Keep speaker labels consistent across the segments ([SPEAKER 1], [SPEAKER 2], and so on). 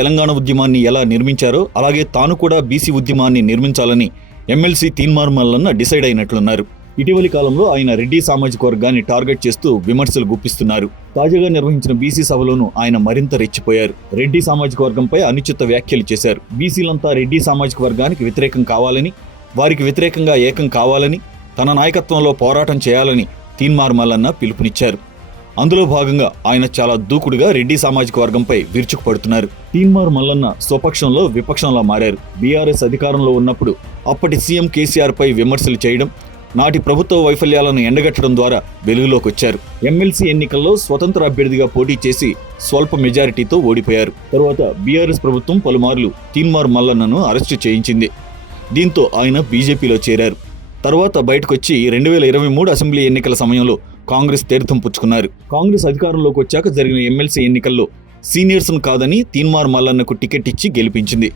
[SPEAKER 1] తెలంగాణ ఉద్యమాన్ని ఎలా నిర్మించారో అలాగే తాను కూడా బీసీ ఉద్యమాన్ని నిర్మించాలని ఎమ్మెల్సీ తీన్మార్ మల్లన్న డిసైడ్ అయినట్లున్నారు. ఇటీవలి కాలంలో ఆయన రెడ్డి సామాజిక వర్గాన్ని టార్గెట్ చేస్తూ విమర్శలు గుప్పిస్తున్నారు. తాజాగా నిర్వహించిన బీసీ సభలోనూ ఆయన మరింత రెచ్చిపోయారు. రెడ్డి సామాజిక వర్గంపై అనుచిత వ్యాఖ్యలు చేశారు. బీసీలంతా రెడ్డి సామాజిక వర్గానికి వ్యతిరేకం కావాలని వారికి వ్యతిరేకంగా ఏకం కావాలని తన నాయకత్వంలో పోరాటం చేయాలని తీన్మార్ మల్లన్న పిలుపునిచ్చారు. అందులో భాగంగా ఆయన చాలా దూకుడుగా రెడ్డి సామాజిక వర్గంపై విరుచుకుపడుతున్నారు. తీన్మార్ మల్లన్న స్వపక్షంలో విపక్షంలా మారారు. బీఆర్ఎస్ అధికారంలో ఉన్నప్పుడు అప్పటి సీఎం కేసీఆర్ పై విమర్శలు చేయడం నాటి ప్రభుత్వ వైఫల్యాలను ఎండగట్టడం ద్వారా వెలుగులోకి వచ్చారు ఎమ్మెల్సీ ఎన్నికల్లో స్వతంత్ర అభ్యర్థిగా పోటీ చేసి స్వల్ప మెజారిటీతో ఓడిపోయారు. తరువాత బీఆర్ఎస్ ప్రభుత్వం పలుమార్లు తీన్మార్ మల్లన్నను అరెస్టు చేయించింది. దీంతో ఆయన బీజేపీలో చేరారు. తర్వాత బయటకొచ్చి రెండు వేల ఇరవై మూడు అసెంబ్లీ ఎన్నికల సమయంలో కాంగ్రెస్ తీర్థం పుచ్చుకున్నారు. కాంగ్రెస్ అధికారంలోకి వచ్చాక జరిగిన ఎమ్మెల్సీ ఎన్నికల్లో సీనియర్స్ను కాదని తీన్మార్ మల్లన్నకు టికెట్ ఇచ్చి గెలిపించింది.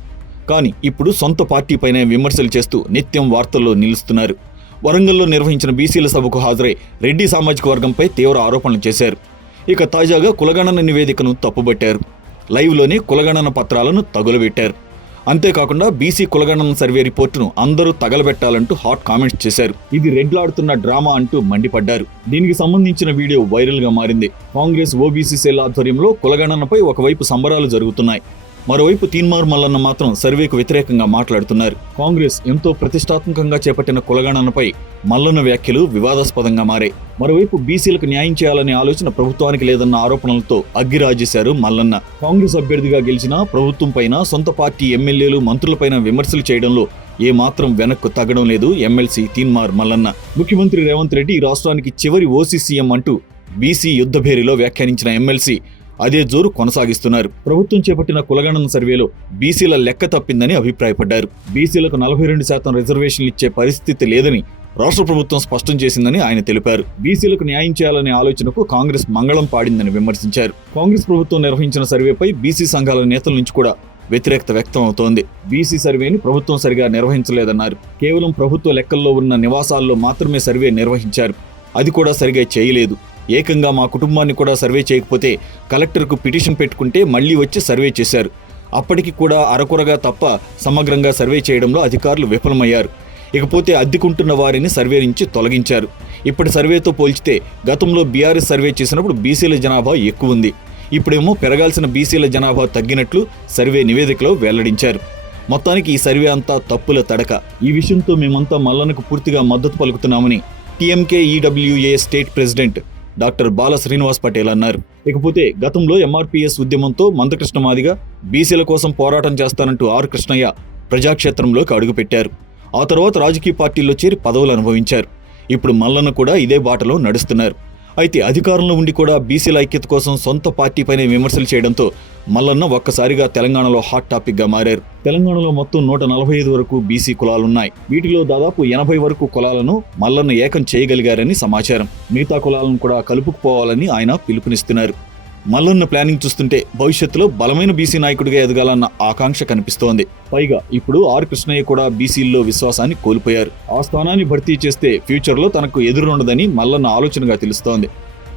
[SPEAKER 1] కానీ ఇప్పుడు సొంత పార్టీపైనే విమర్శలు చేస్తూ నిత్యం వార్తల్లో నిలుస్తున్నారు. వరంగల్లో నిర్వహించిన బీసీల సభకు హాజరై రెడ్డి సామాజిక వర్గంపై తీవ్ర ఆరోపణలు చేశారు. ఇక తాజాగా కులగణన నివేదికను తప్పుబట్టారు. లైవ్లోనే కులగణన పత్రాలను తగులబెట్టారు. అంతేకాకుండా బీసీ కులగణన సర్వే రిపోర్టును అందరూ తగలబెట్టాలంటూ హాట్ కామెంట్స్ చేశారు. ఇది రెడ్లాడుతున్న డ్రామా అంటూ మండిపడ్డారు. దీనికి సంబంధించిన వీడియో వైరల్గా మారింది. కాంగ్రెస్ ఓబీసీ సెల్ ఆధ్వర్యంలో కులగణనపై ఒకవైపు సంబరాలు జరుగుతున్నాయి. మరోవైపు తీన్మార్ మల్లన్న మాత్రం సర్వేకు వ్యతిరేకంగా మాట్లాడుతున్నారు. కాంగ్రెస్ ఎంతో ప్రతిష్టాత్మకంగా చేపట్టిన కులగణనపై మల్లన్న వ్యాఖ్యలు వివాదాస్పదంగా మారాయి. మరోవైపు బీసీలకు న్యాయం చేయాలనే ఆలోచన ప్రభుత్వానికి లేదన్న ఆరోపణలతో అగ్గిరాజేశారు మల్లన్న. కాంగ్రెస్ అభ్యర్థిగా గెలిచినా ప్రభుత్వం పైన సొంత పార్టీ ఎమ్మెల్యేలు మంత్రులపైన విమర్శలు చేయడంలో ఏమాత్రం వెనక్కు తగ్గడం లేదు ఎమ్మెల్సీ తీన్మార్ మల్లన్న. ముఖ్యమంత్రి రేవంత్ రెడ్డి ఈ రాష్ట్రానికి చివరి ఓసీ సీఎం అంటూ బీసీ యుద్ధభేరిలో వ్యాఖ్యానించిన ఎమ్మెల్సీ అదే జోరు కొనసాగిస్తున్నారు. ప్రభుత్వం చేపట్టిన కులగణన సర్వేలో బీసీల లెక్క తప్పిందని అభిప్రాయపడ్డారు. బీసీలకు నలభై రెండు శాతం రిజర్వేషన్లు ఇచ్చే పరిస్థితి లేదని రాష్ట్ర ప్రభుత్వం స్పష్టం చేసిందని ఆయన తెలిపారు. బీసీలకు న్యాయం చేయాలనే ఆలోచనకు కాంగ్రెస్ మంగళం పాడిందని విమర్శించారు. కాంగ్రెస్ ప్రభుత్వం నిర్వహించిన సర్వేపై బీసీ సంఘాల నేతల నుంచి కూడా వ్యతిరేకత వ్యక్తం అవుతోంది బీసీ సర్వేని ప్రభుత్వం సరిగా నిర్వహించలేదన్నారు. కేవలం ప్రభుత్వ లెక్కల్లో ఉన్న నివాసాల్లో మాత్రమే సర్వే నిర్వహించారు. అది కూడా సరిగా చేయలేదు. ఏకంగా మా కుటుంబాన్ని కూడా సర్వే చేయకపోతే కలెక్టర్కు పిటిషన్ పెట్టుకుంటే మళ్ళీ వచ్చి సర్వే చేశారు. అప్పటికి కూడా అరకొరగా తప్ప సమగ్రంగా సర్వే చేయడంలో అధికారులు విఫలమయ్యారు. ఇకపోతే అద్దెకుంటున్న వారిని సర్వే నుంచి తొలగించారు. ఇప్పటి సర్వేతో పోల్చితే గతంలో బీఆర్ఎస్ సర్వే చేసినప్పుడు బీసీల జనాభా ఎక్కువ ఉంది. ఇప్పుడేమో పెరగాల్సిన బీసీల జనాభా తగ్గినట్లు సర్వే నివేదికలో వెల్లడించారు. మొత్తానికి ఈ సర్వే అంతా తప్పుల తడక. ఈ విషయంతో మేమంతా మల్లనకు పూర్తిగా మద్దతు పలుకుతున్నామని TMK EWA state president doctor Bala Srinivas Patel అన్నారు. ఇకపోతే గతంలో ఎంఆర్పీఎస్ ఉద్యమంతో మందకృష్ణ మాదిగా బీసీల కోసం పోరాటం చేస్తానంటూ ఆర్ కృష్ణయ్య ప్రజాక్షేత్రంలోకి అడుగుపెట్టారు. ఆ తర్వాత రాజకీయ పార్టీల్లో చేరి పదవులు అనుభవించారు. ఇప్పుడు మల్లన్న కూడా ఇదే బాటలో నడుస్తున్నారు. అయితే అధికారంలో ఉండి కూడా బీసీల ఐక్యత కోసం సొంత పార్టీపైనే విమర్శలు చేయడంతో మల్లన్న ఒక్కసారిగా తెలంగాణలో హాట్ టాపిక్గా మారారు. తెలంగాణలో మొత్తం నూట నలభై ఐదు వరకు బీసీ కులాలున్నాయి. వీటిలో దాదాపు ఎనభై వరకు కులాలను మల్లన్న ఏకం చేయగలిగారని సమాచారం. మిగతా కులాలను కూడా కలుపుకుపోవాలని ఆయన పిలుపునిస్తున్నారు. మల్లన్న ప్లానింగ్ చూస్తుంటే భవిష్యత్తులో బలమైన బీసీ నాయకుడిగా ఎదగాలన్న ఆకాంక్ష కనిపిస్తోంది. పైగా ఇప్పుడు ఆర్ కృష్ణయ్య కూడా బీసీల్లో విశ్వాసాన్ని కోల్పోయారు. ఆ స్థానాన్ని భర్తీ చేస్తే ఫ్యూచర్లో తనకు ఎదురుండదని మల్లన్న ఆలోచనగా తెలుస్తోంది.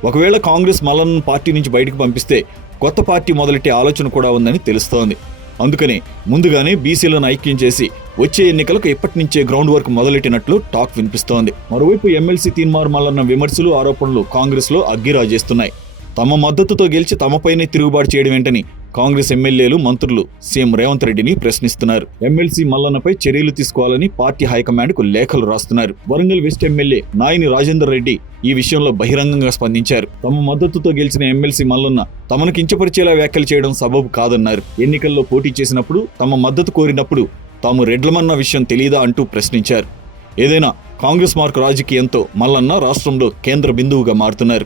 [SPEAKER 1] ఒకవేళ కాంగ్రెస్ మల్లన్న పార్టీ నుంచి బయటకు పంపిస్తే కొత్త పార్టీ మొదలెట్టే ఆలోచన కూడా ఉందని తెలుస్తోంది. అందుకనే ముందుగానే బీసీలను ఐక్యం చేసి వచ్చే ఎన్నికలకు ఇప్పటి నుంచే గ్రౌండ్ వర్క్ మొదలెట్టినట్లు టాక్ వినిపిస్తోంది. మరోవైపు ఎమ్మెల్సీ తీన్మార్ మల్లన్న విమర్శలు ఆరోపణలు కాంగ్రెస్లో అగ్గిరాజేస్తున్నాయి. తమ మద్దతుతో గెలిచి తమపైనే తిరుగుబాటు చేయడం ఏంటని కాంగ్రెస్ ఎమ్మెల్యేలు మంత్రులు సీఎం రేవంత్ రెడ్డిని ప్రశ్నిస్తున్నారు. ఎమ్మెల్సీ మల్లన్నపై చర్యలు తీసుకోవాలని పార్టీ హైకమాండ్కు లేఖలు రాస్తున్నారు. వరంగల్ వెస్ట్ ఎమ్మెల్యే నాయని రాజేందర్ రెడ్డి ఈ విషయంలో బహిరంగంగా స్పందించారు. తమ మద్దతుతో గెలిచిన ఎమ్మెల్సీ మల్లన్న తమను కించపరిచేలా వ్యాఖ్యలు చేయడం సబబు కాదన్నారు. ఎన్నికల్లో పోటీ చేసినప్పుడు తమ మద్దతు కోరినప్పుడు తాము రెడ్లమన్న విషయం తెలియదా అంటూ ప్రశ్నించారు. ఏదైనా కాంగ్రెస్ మార్కు రాజకీయంతో మల్లన్న రాష్ట్రంలో కేంద్ర బిందువుగా మారుతున్నారు.